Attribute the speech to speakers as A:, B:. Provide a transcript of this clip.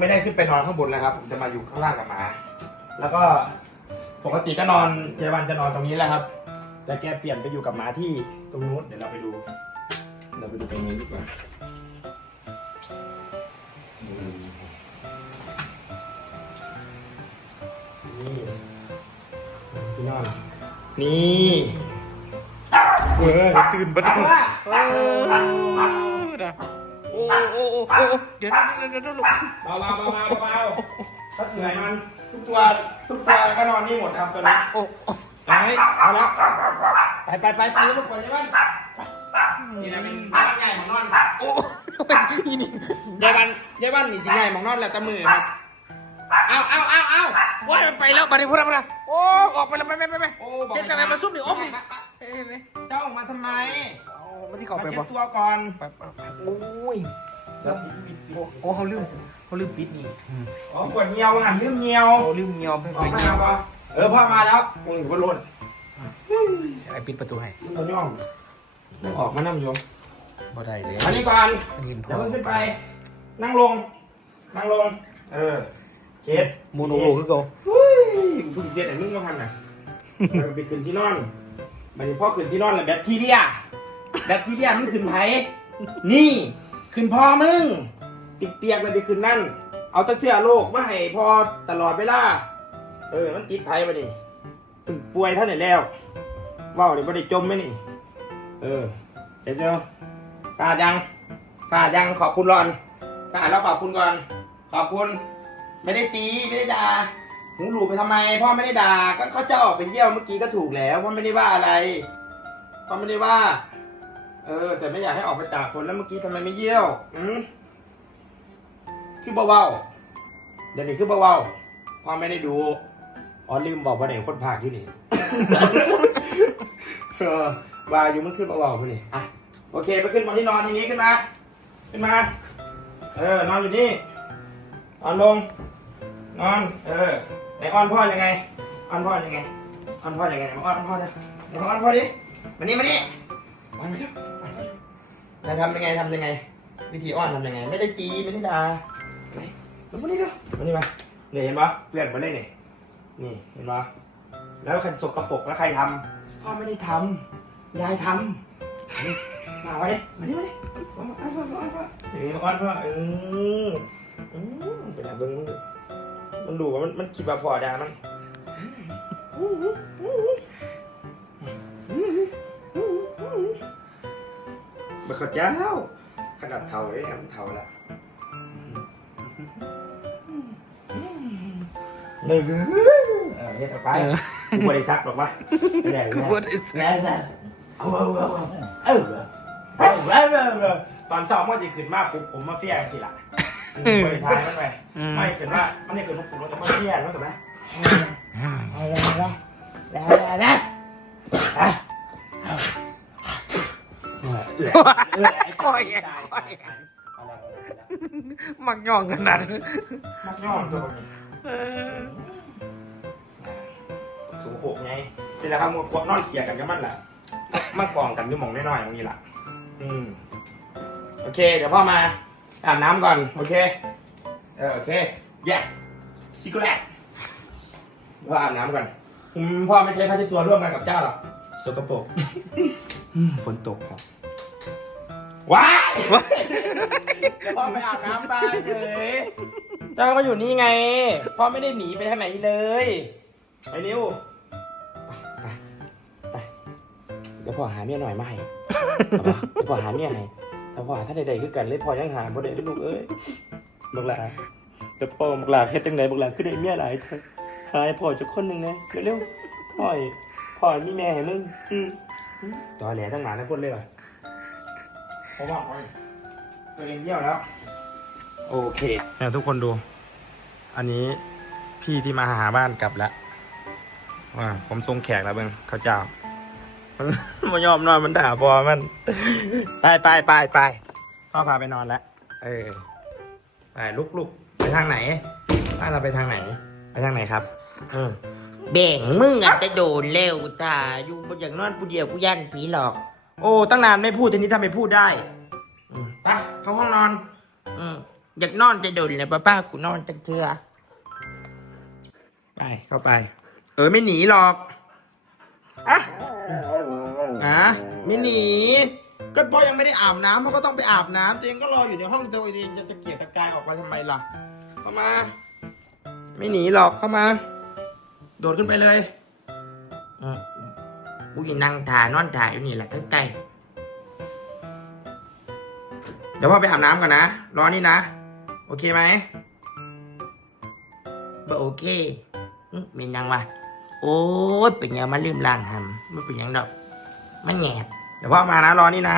A: ไม่ได้ขึ้นไปนอนข้างบนแล้วครับผมจะมาอยู่ข้างล่างกับหมา แล้วก็ปกติก็นอนเยาวันจะนอนตรงนี้แหละครับ แต่แกเปลี่ยนไปอยู่กับหมาที่ตรงนู้นเดี๋ยวเราไปดู เราไปดูตรงนี้ดีกว่านี่พี่นอนนี่เว้ยตื่นบัดนี้
B: เออนะ โอ้โอ้โอ้โอ้เดี๋ยวเดี๋ยวเดี๋ยวเดี๋ยวลูก
A: เบาเบาเบาเบาเบาถ้าเหนื่อยมันทุกตัวทุกตัวก็นอนนี่หมดครับตัวนี้
B: โอ้โอ้ไป
A: เอาละไปไปไปไปลูกปล่อยใช่ไหมนี่นะเป็นบ้านใหญ่ของนอน
B: โอ้ยนี่
A: ยายวันยายวันนี่สิใหญ่ของนอนแล้วตะมือครับเอาเอาเอาเอา
B: ว้ายมันไปแล้วมาดิพูดอะไรมาโอ้ออกไปแล้วไปไปไปไป
A: โอ้บอก
B: เจ๊จะไรมาซุบดิโอ้ยเจ้า
A: ออกมาทำไม
B: มาที่เขา
A: มา
B: ไป
A: เช็
B: บ่
A: ดตัวก่อน
B: ไปไปไปโอ้ยแล้วโอ้โอ้เขาลืมเขาลืมปิดนี่
A: อ๋อปวดเงียวอะลืมเงียว
B: เขาลืมเงียวไป
A: อ
B: ไป
A: อกมา
B: เงียว
A: ปะเออพ่อมาแล้วมึงก็รุน
B: ไอ้ปิดประตูให้
A: เขาย่องไม่ออกมานั่งอยู่
B: บ่ได้เลย
A: มานี่ก่อน
B: มันเห็นพ่
A: เดี๋
B: อ
A: ยวมึงขึ้นไป นั่งลง นั่งลง เออเช็ด
B: โมโนโลคือเก่า
A: อุ้ยมึงเช็ดไอ้มึงก็พันน่ะเออไปขึ้นที่นอนมันพ่อขึ้นที่นอนแล้วแบคทีเรียแบคทีเรียมันขึ้นไผนี่ขึ้นพ่อมึงเปียกเลยไปขึ้นนั่น เอาตะเสื้อโลกมาให้พอตลอดเวลา เออ มันติดไผมาดิป่วยเท่าไหร่แล้วว่าวเดี๋ยวไม่ได้จมไหมนี่ เออ เดี๋ยวเจ้ากาดยังกาดยังขอบคุณรอนกาดแล้วขอบคุณก่อน ขอบคุณ ไม่ได้ตีไม่ได้ด่าหูหลูไปทำไม พ่อไม่ได้ด่าก็เขาจะออกไปเยี่ยวเมื่อกี้ก็ถูกแล้วพ่อไม่ได้ว่าอะไรพ่อไม่ได้ว่า เออ แต่ไม่อยากให้ออกไปตากฝนแล้วเมื่อกี้ทำไมไม่เยี่ยวอืมคือเบาๆเดี๋ยวนี้คือเบาๆพ่อไม่ได้ดูอ๋อลืมบอกว่าไหนคนพากอยู่นี่ เออว่าอยู่มันขึ้นเบาๆพอดีอะโอเค ไปขึ้นบนที่นอนทีนี้ขึ้นมา ขึ้นมา เออนอนอยู่นี่นอนลง นอน เออไหนอ้อนพ่อยังไงอ้อนพ่อยังไงอ้อนพ่อยังไงไหนมาอ้อนพ่อเด้อไหนมาอ้อนพ่อดิมานี่มานี่ อ้อนมาเถอะอ้อนมาเถอะจะทำยังไงทำยังไง วิธีอ้อนทำยังไง ไม่ได้ตีไม่ได้ด่าไหนลงมานี่เด้อมานี่มาเนี่ยเห็นปะเปลี่ยนมาเลยนี่นี่เห็นปะแล้วใครสกปรกแล้วใครทำพ่อไม่ได้ทำยายทำนี่มาไว้ดิมานี่มาดิมาอ้อนพ่อมาอ้อนพ่อนี่มาอ้อนพ่อเอออืมเป็นอะไรเบิ้งมึงดูมันดูว่ามันมันคิดว่าพ่อด่ามัน มันเขาเจ้า ขนาดเท่าเอ้ยทำเท่าละหนึ่งเออเนี่ยเอาไปกูบริสักหรอกวะแกู
B: บ
A: ริ
B: ษัท
A: แรแรเอาเอาเอาเอาเอาเอาตอนสอบมันจะขึ้นมากปุ๊บผมมาเฟี้ยงสิล่ะบริษัทมันไปไม่เกิดว่ามันไม่เกิดว่าผมเราจะมาเฟี้ยงแล้วถูดไหมแล้วแล้วแล้วล้ รอะไรอะ
B: คอยคอยมักย่องขนาดนั้น
A: มักย่องตัวนี้
B: เออ
A: สูงโขกไงนี่แหละครับหมดพวกนอนเขี่ยกันกับมันแหละมากองกันด้วยหมองน้อยๆอย่างนี้แหละอืม โอเค เดี๋ยวพ่อมาอาบน้ำก่อน โอเค เออ โอเค yes ซิกแลตพ่ออาบน้ำก่อนพ่อไม่ใช้ผ้าเช็ดตัวร่วมกันกับเจ้าหรอกสกปรก ฝนตกครับว้ายพ่อไปอาบน้ำไปเลยเจ้าก็อยู่นี่ไง พ่อไม่ได้หนีไปทางไหนเลย ไปเร็ว ไปไปไปเดี๋ยวพ่อหาเมียหน่อยมาให้เอาปะเดี๋ยวพ่อหาเมียให้ถ้าพ่อหาท่านใดๆคือกันเลยพ่อยังหาบ่ได้เลยลูกเอ้ยบักหลาแต่พ่อบักหลาเฮ็ดจังไดบักหลาคือได้เมียหลายเถอะหาให้พ่อจักคนหนึงนะเร็วๆพ่ออีกพ่อมีแม่ให้มึงอืมอืม ตอแหลตั้งหลายทั้งคนเลยว่ะเพราะว่าพ่อตัวเองเยี่ยวแล้ว โอเคเนี่ยทุกคนดู อันนี้พี่ที่มาหาบ้านกลับแล้วว่าผมทรงแขกแล้วเบิ้งเขาเจ้า มันมายอมนอนมันด่าพอมัน ไปไปไปไปพ่อพาไปนอนแล้วเออไปลุกลุกไปทางไหนบ้านเราไปทางไหน ไปทางไหนครับเออ
C: แบ่งมึงอาจจะโดนเร็วตาอยู่บนอย่างนอนผู้เดียวกูยันผีหลอก
A: โอ้ตั้งนานไม่พูดทีนี้ทำไมพูดได้อืมไปเข้าห้องนอน
C: อืม
A: อยากนอนจะโดนเลยป้าป้ากูนอนจังเถื่อไปเข้าไป เออไม่หนีหรอกอะอะไม่หนี ก็พ่อยังไม่ได้อาบน้ำพ่อก็ต้องไปอาบน้ำตัวเองก็รออยู่ในห้องตัวเองจะตะเกียกตะกายออกมาทำไมล่ะ เข้ามา ไม่หนีหรอกเข้ามา โดดขึ้นไปเลยอืมกูยนั่งถ่ายนอนถ่ายอยู่นี่แหละทั้งใจเดี๋ยวพ่อไปอาบน้ำก่อนนะร้อนนี่นะ โอเคไหมบ่โอเคมเป็นยังวะโอ้ยเป็นยังมาลืมล้างหำไม่เป็นยังดอก มันแงบเดี๋ยวพ่อมานะร้อนนี่นะ